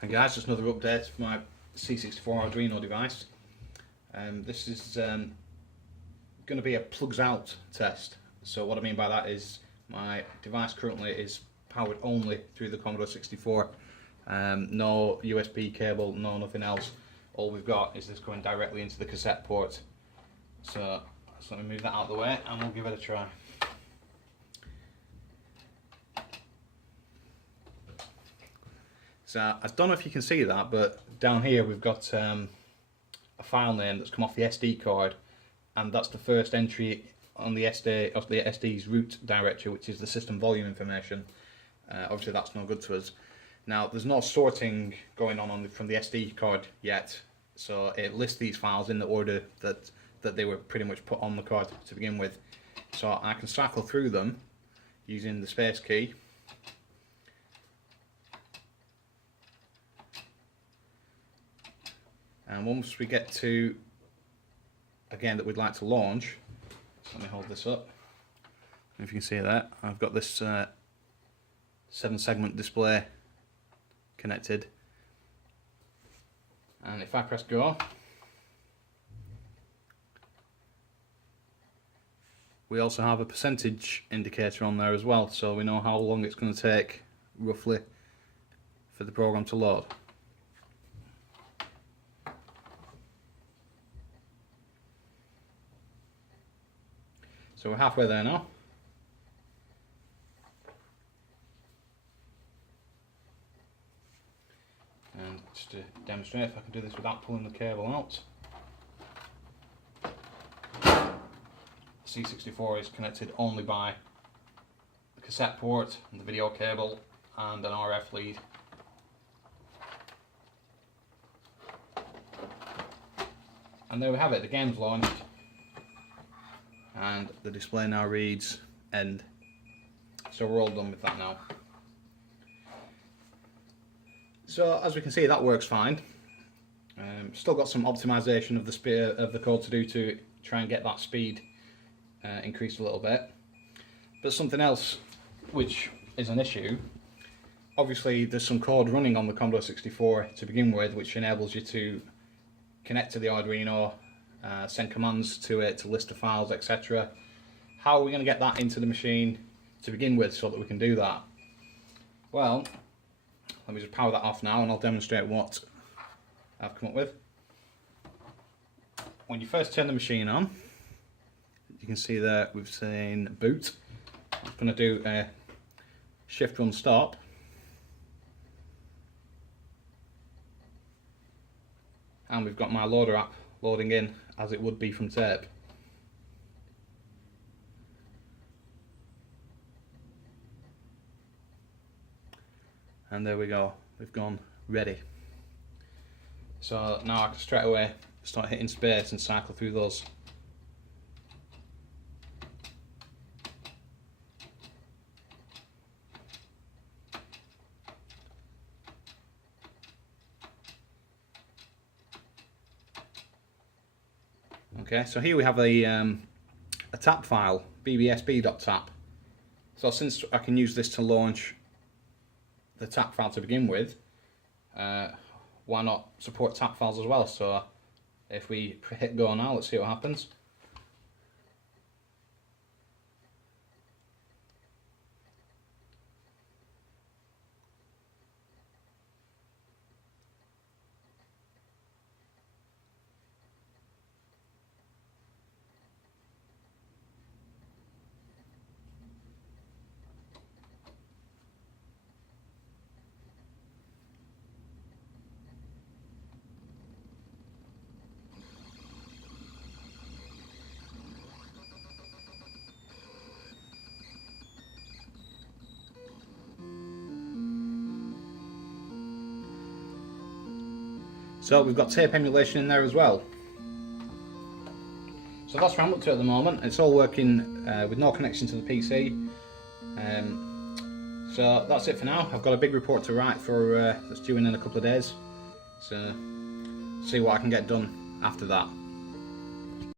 Hi guys, just another update for my C64 Arduino device. This is going to be a plugs out test. So what I mean by that is my device currently is powered only through the Commodore 64. No USB cable, no nothing else. All we've got is this going directly into the cassette port. So let me move that out of the way and we'll give it a try. So I don't know if you can see that, but down here we've got a file name that's come off the SD card, and that's the first entry on the SD's root directory, which is the system volume information. Obviously that's no good to us. Now there's no sorting going on from the SD card yet, so it lists these files in the order that they were pretty much put on the card to begin with. So I can cycle through them using the space key. And once we get to, again, that we'd like to launch, let me hold this up. If you can see that, I've got this 7-segment display connected. And if I press go, we also have a percentage indicator on there as well, so we know how long it's going to take, roughly, for the program to load. So we're halfway there now. And just to demonstrate, if I can do this without pulling the cable out. C64 is connected only by the cassette port and the video cable and an RF lead. And there we have it, the game's launched. And the display now reads end. So we're all done with that now. So as we can see, that works fine. Still got some optimization of the code to do to try and get that speed increased a little bit. But something else which is an issue, obviously there's some code running on the Commodore 64 to begin with, which enables you to connect to the Arduino, send commands to it to list the files, etc. How are we going to get that into the machine to begin with so that we can do that? Well, let me just power that off now and I'll demonstrate what I've come up with. When you first turn the machine on, you can see there we've seen boot. I'm going to do a shift run stop. And we've got my loader app loading in as it would be from tape. And there we go, we've gone ready. So now I can straight away start hitting space and cycle through those. Okay, so here we have a tap file, bbsb.tap. So since I can use this to launch the tap file to begin with, why not support tap files as well? So if we hit go now, let's see what happens. So we've got tape emulation in there as well. So that's what I'm up to at the moment. It's all working with no connection to the PC. So that's it for now. I've got a big report to write for that's due in a couple of days. So see what I can get done after that.